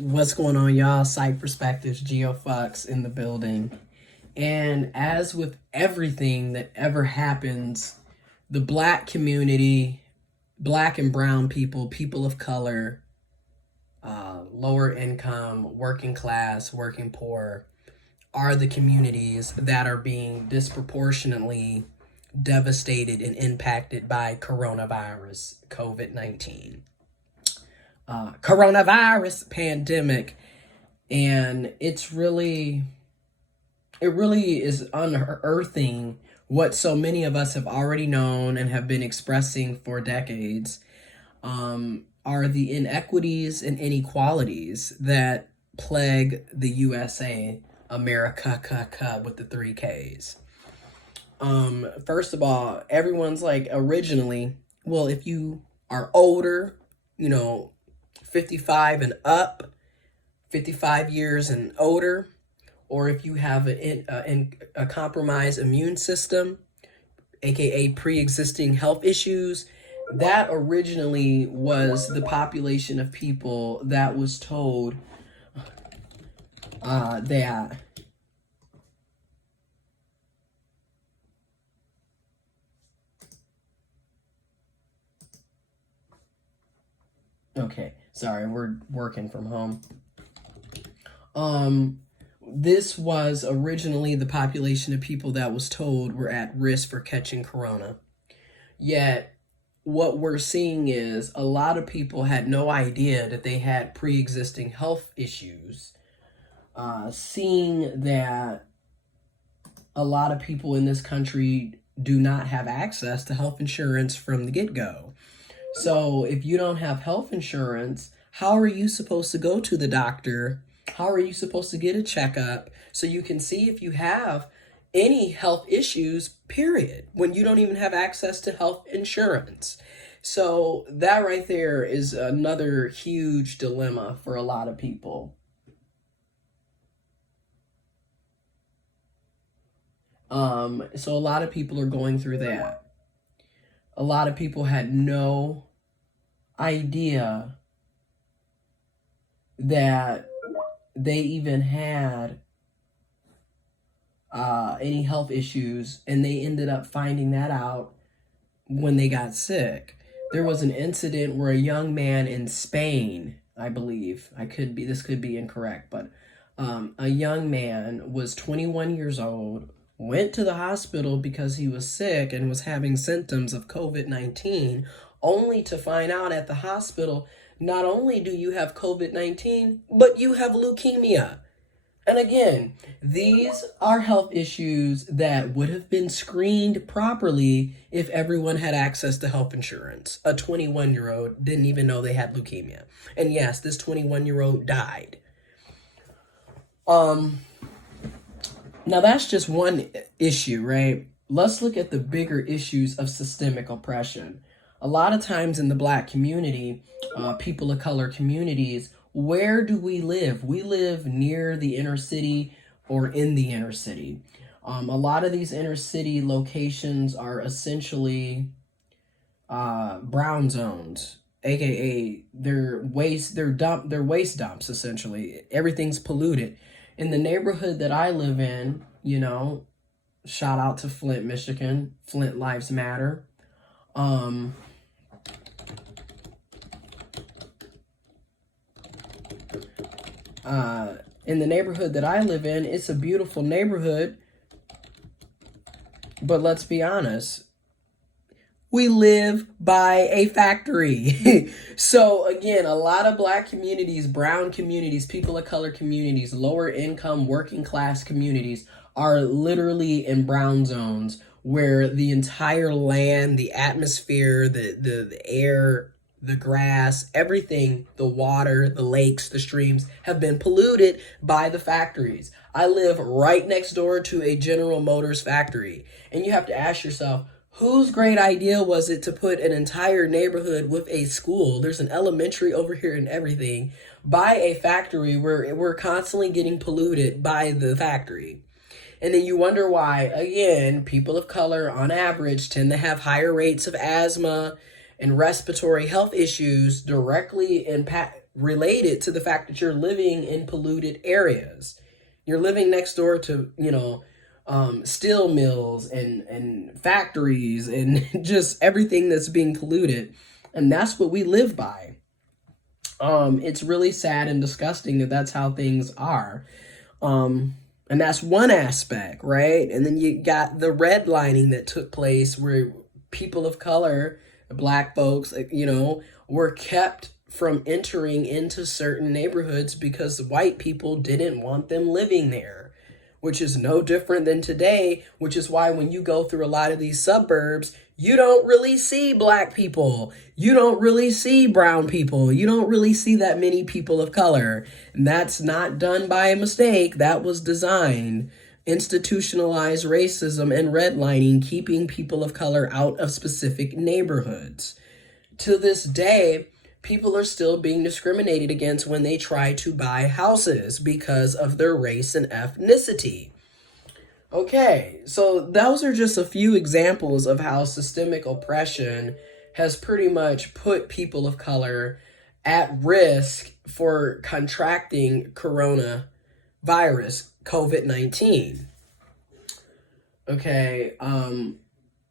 What's going on, y'all? Psych Perspectives, GeoFox in the building. And as with everything that ever happens, the black community, black and brown people, people of color, lower income, working class, working poor, are the communities that are being disproportionately devastated and impacted by coronavirus, COVID-19. Coronavirus pandemic. And it really is unearthing what so many of us have already known and have been expressing for decades, are the inequities and inequalities that plague the USA, America, with the 3 Ks. First of all, everyone's like originally, well, if you are older, 55 and up, 55 years and older, or if you have a compromised immune system, aka pre-existing health issues, that originally was the population of people that was told that okay, sorry, we're working from home. This was originally the population of people that was told were at risk for catching corona. Yet, what we're seeing is a lot of people had no idea that they had pre-existing health issues. Seeing that a lot of people in this country do not have access to health insurance from the get-go. So if you don't have health insurance, how are you supposed to go to the doctor? How are you supposed to get a checkup so you can see if you have any health issues, period, when you don't even have access to health insurance? So that right there is another huge dilemma for a lot of people. So a lot of people are going through that. A lot of people had no idea that they even had any health issues, and they ended up finding that out when they got sick. There was an incident where a young man in Spain, I believe, this could be incorrect, but a young man was 21 years old, went to the hospital because he was sick and was having symptoms of COVID-19, only to find out at the hospital, not only do you have COVID-19, but you have leukemia. And again, these are health issues that would have been screened properly if everyone had access to health insurance. A 21-year-old didn't even know they had leukemia. And yes, this 21-year-old died. Now that's just one issue, right? Let's look at the bigger issues of systemic oppression. A lot of times in the black community, people of color communities, where do we live? We live near the inner city or in the inner city. A lot of these inner city locations are essentially brown zones, aka they're waste dumps essentially. Everything's polluted. In the neighborhood that I live in, shout out to Flint, Michigan. Flint Lives Matter. In the neighborhood that I live in, it's a beautiful neighborhood. But let's be honest, we live by a factory. So again, a lot of black communities, brown communities, people of color communities, lower income, working class communities are literally in brown zones where the entire land, the atmosphere, the air, the grass, everything, the water, the lakes, the streams have been polluted by the factories. I live right next door to a General Motors factory. And you have to ask yourself, whose great idea was it to put an entire neighborhood with a school, there's an elementary over here and everything, by a factory where we're constantly getting polluted by the factory? And then you wonder why, again, people of color on average tend to have higher rates of asthma and respiratory health issues directly related to the fact that you're living in polluted areas. You're living next door to, steel mills and factories and just everything that's being polluted. And that's what we live by. It's really sad and disgusting that that's how things are. And that's one aspect, right? And then you got the redlining that took place where people of color, black folks, were kept from entering into certain neighborhoods because white people didn't want them living there, which is no different than today, which is why when you go through a lot of these suburbs, you don't really see black people. You don't really see brown people. You don't really see that many people of color. And that's not done by a mistake. That was designed. Institutionalized racism and redlining, keeping people of color out of specific neighborhoods. To this day, people are still being discriminated against when they try to buy houses because of their race and ethnicity. Okay, so those are just a few examples of how systemic oppression has pretty much put people of color at risk for contracting coronavirus, COVID-19. Okay,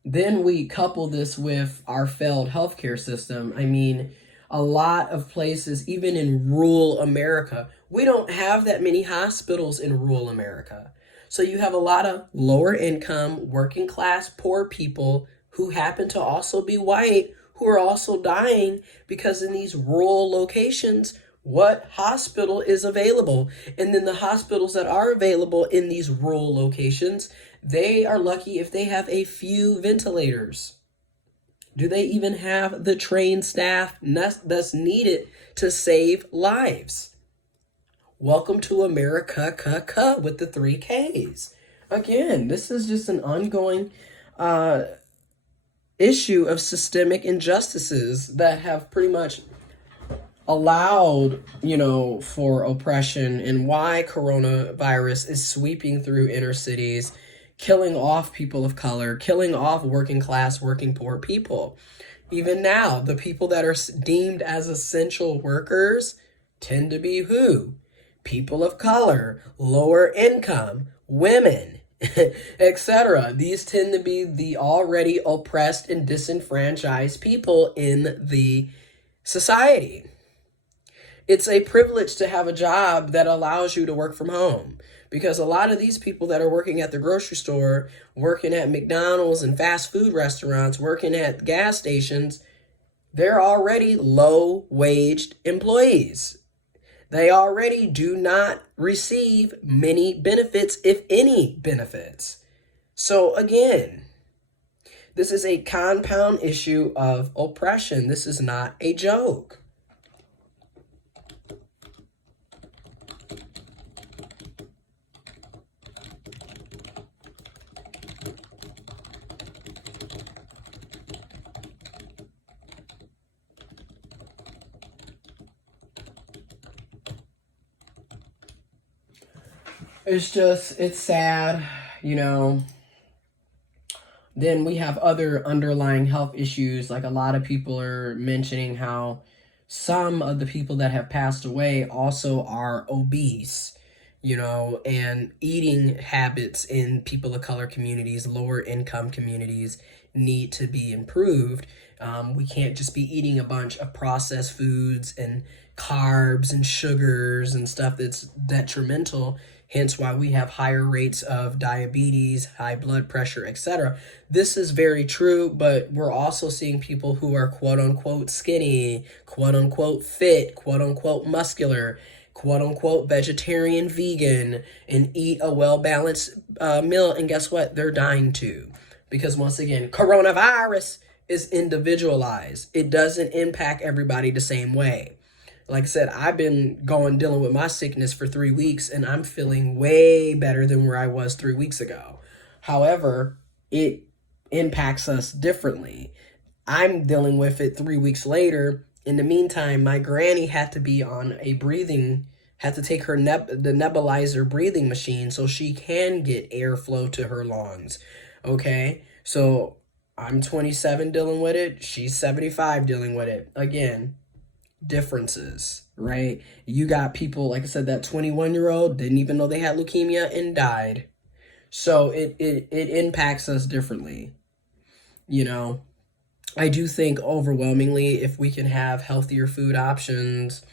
then we couple this with our failed healthcare system. I mean, a lot of places, even in rural America, we don't have that many hospitals in rural America. So you have a lot of lower income, working class, poor people who happen to also be white, who are also dying because in these rural locations, what hospital is available? And then the hospitals that are available in these rural locations, they are lucky if they have a few ventilators. Do they even have the trained staff that's needed to save lives? Welcome to America, with the 3 Ks. Again, this is just an ongoing issue of systemic injustices that have pretty much allowed, for oppression, and why coronavirus is sweeping through inner cities, killing off people of color, killing off working class, working poor people. Even now, the people that are deemed as essential workers tend to be who? People of color, lower income, women, etc. These tend to be the already oppressed and disenfranchised people in the society. It's a privilege to have a job that allows you to work from home, because a lot of these people that are working at the grocery store, working at McDonald's and fast food restaurants, working at gas stations, they're already low-waged employees. They already do not receive many benefits, if any benefits. So again, this is a compound issue of oppression. This is not a joke. It's sad, Then we have other underlying health issues. Like a lot of people are mentioning how some of the people that have passed away also are obese, and eating habits in people of color communities, lower income communities need to be improved. We can't just be eating a bunch of processed foods and carbs and sugars and stuff that's detrimental. Hence why we have higher rates of diabetes, high blood pressure, etc. This is very true, but we're also seeing people who are quote unquote skinny, quote unquote fit, quote unquote muscular, quote unquote vegetarian, vegan, and eat a well-balanced meal. And guess what? They're dying too. Because once again, coronavirus is individualized. It doesn't impact everybody the same way. Like I said, I've been dealing with my sickness for 3 weeks, and I'm feeling way better than where I was 3 weeks ago. However, it impacts us differently. I'm dealing with it 3 weeks later. In the meantime, my granny had to be on had to take her the nebulizer breathing machine so she can get airflow to her lungs. Okay? So I'm 27 dealing with it. She's 75 dealing with it. Again, differences. right? You got people, like I said, that 21-year-old didn't even know they had leukemia and died. So it impacts us differently, you know. I do think overwhelmingly, if we can have healthier food options,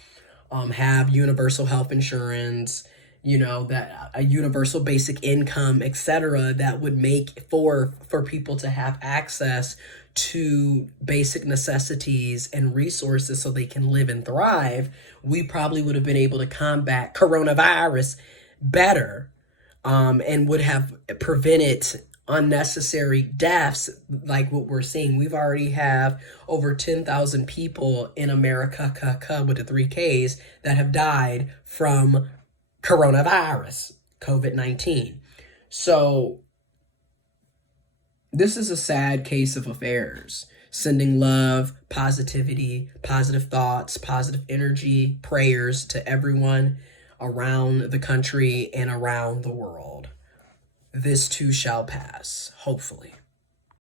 have universal health insurance, that a universal basic income, etc., that would make for people to have access to basic necessities and resources so they can live and thrive, we probably would have been able to combat coronavirus better, and would have prevented unnecessary deaths like what we're seeing. We've already have over 10,000 people in America with the 3Ks that have died from coronavirus, COVID-19. So this is a sad case of affairs. Sending love, positivity, positive thoughts, positive energy, prayers to everyone around the country and around the world. This too shall pass, hopefully.